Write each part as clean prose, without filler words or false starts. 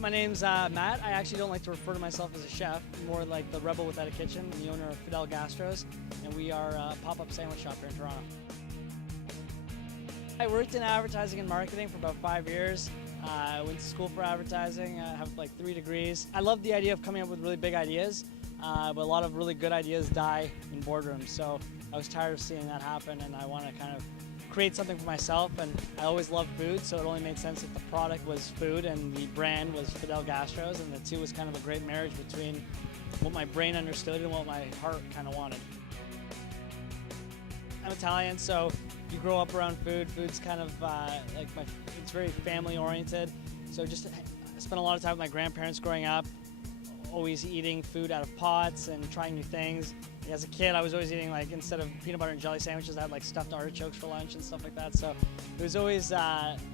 My name's Matt. I actually don't like to refer to myself as a chef, more like the rebel without a kitchen, the owner of Fidel Gastros, and we are a pop-up sandwich shop here in Toronto. I worked in advertising and marketing for about 5 years. I went to school for advertising. I have like 3 degrees. I love the idea of coming up with really big ideas, but a lot of really good ideas die in boardrooms. So I was tired of seeing that happen, and I want to kind of create something for myself. And I always loved food, so it only made sense if the product was food and the brand was Fidel Gastros, and the two was kind of a great marriage between what my brain understood and what my heart kind of wanted. I'm Italian, so you grow up around food. Food's kind of it's very family oriented. So I spent a lot of time with my grandparents growing up, always eating food out of pots and trying new things. As a kid, I was always eating, like, instead of peanut butter and jelly sandwiches, I had like stuffed artichokes for lunch and stuff like that. So it was always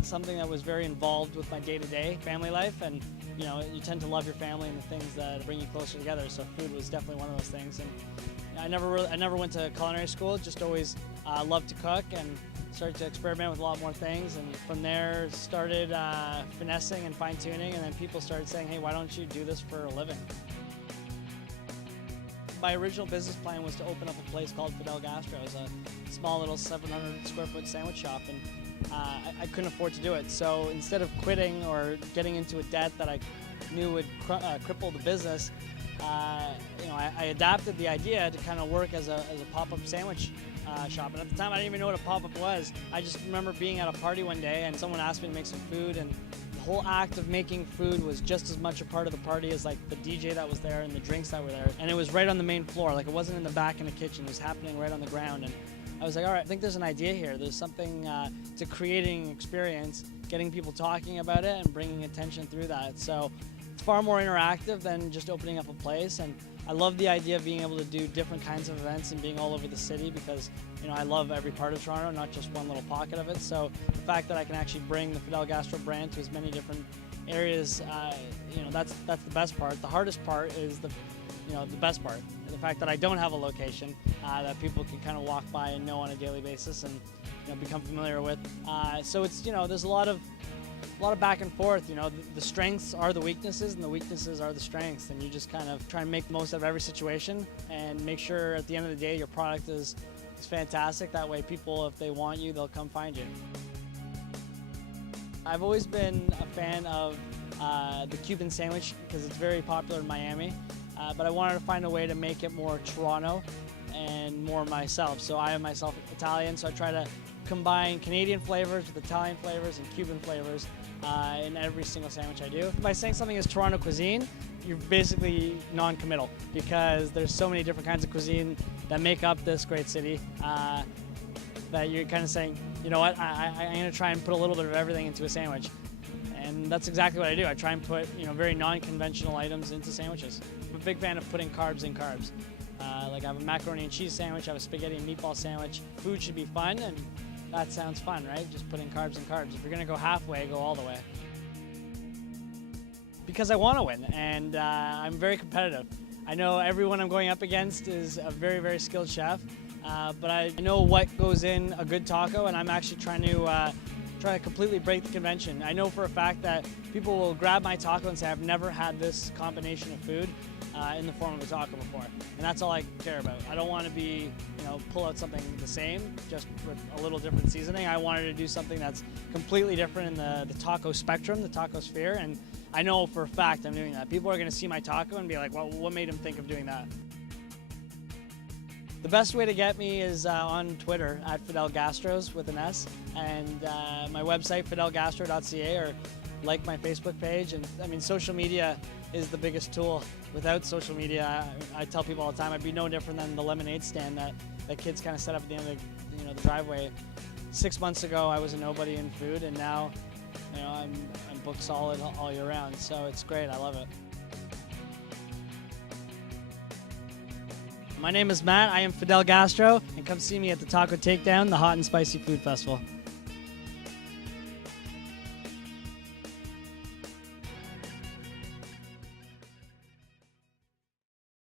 something that was very involved with my day-to-day family life. And you know, you tend to love your family and the things that bring you closer together. So food was definitely one of those things. And I never went to culinary school. Just always loved to cook and started to experiment with a lot more things. And from there, started finessing and fine-tuning. And then people started saying, "Hey, why don't you do this for a living?" My original business plan was to open up a place called Fidel Gastros, a small little 700 square foot sandwich shop, and I couldn't afford to do it. So instead of quitting or getting into a debt that I knew would cripple the business, I adapted the idea to kind of work as a pop-up sandwich shop. And at the time, I didn't even know what a pop-up was. I just remember being at a party one day and someone asked me to make some food, and the whole act of making food was just as much a part of the party as like the DJ that was there and the drinks that were there. And it was right on the main floor, like it wasn't in the back in the kitchen, it was happening right on the ground. And I was like, all right, I think there's an idea here. There's something to creating experience, getting people talking about it and bringing attention through that. So it's far more interactive than just opening up a place. And I love the idea of being able to do different kinds of events and being all over the city, because I love every part of Toronto, not just one little pocket of it. So the fact that I can actually bring the Fidel Gastro brand to as many different areas, that's the best part. The hardest part is the best part. The fact that I don't have a location that people can kind of walk by and know on a daily basis and become familiar with. So it's there's a lot of back and forth. The strengths are the weaknesses and the weaknesses are the strengths, and you just kind of try and make the most of every situation and make sure at the end of the day your product is fantastic. That way people, if they want you, they'll come find you. I've always been a fan of the Cuban sandwich because it's very popular in Miami, but I wanted to find a way to make it more Toronto and more myself. So I am myself Italian, so I try to combine Canadian flavors with Italian flavors and Cuban flavors in every single sandwich I do. By saying something is Toronto cuisine, you're basically non-committal, because there's so many different kinds of cuisine that make up this great city that you're kind of saying, you know what, I'm going to try and put a little bit of everything into a sandwich. And that's exactly what I do. I try and put very non-conventional items into sandwiches. I'm a big fan of putting carbs in carbs. Like I have a macaroni and cheese sandwich, I have a spaghetti and meatball sandwich. Food should be fun, and that sounds fun, right? Just putting carbs in carbs. If you're gonna go halfway, go all the way. Because I want to win, and I'm very competitive. I know everyone I'm going up against is a very, very skilled chef, but I know what goes in a good taco, and I'm actually trying to completely break the convention. I know for a fact that people will grab my taco and say, I've never had this combination of food in the form of a taco before. And that's all I care about. I don't want to be, pull out something the same, just with a little different seasoning. I wanted to do something that's completely different in the taco spectrum, the taco sphere, and I know for a fact I'm doing that. People are going to see my taco and be like, well, what made him think of doing that? The best way to get me is on Twitter at Fidel Gastros with an S, and my website fidelgastro.ca, or like my Facebook page. And I mean, social media is the biggest tool. Without social media, I tell people all the time, I'd be no different than the lemonade stand that kids kind of set up at the end of the driveway. 6 months ago, I was a nobody in food, and now I'm booked solid all year round. So it's great. I love it. My name is Matt, I am Fidel Gastro, and come see me at the Taco Takedown, the Hot and Spicy Food Festival.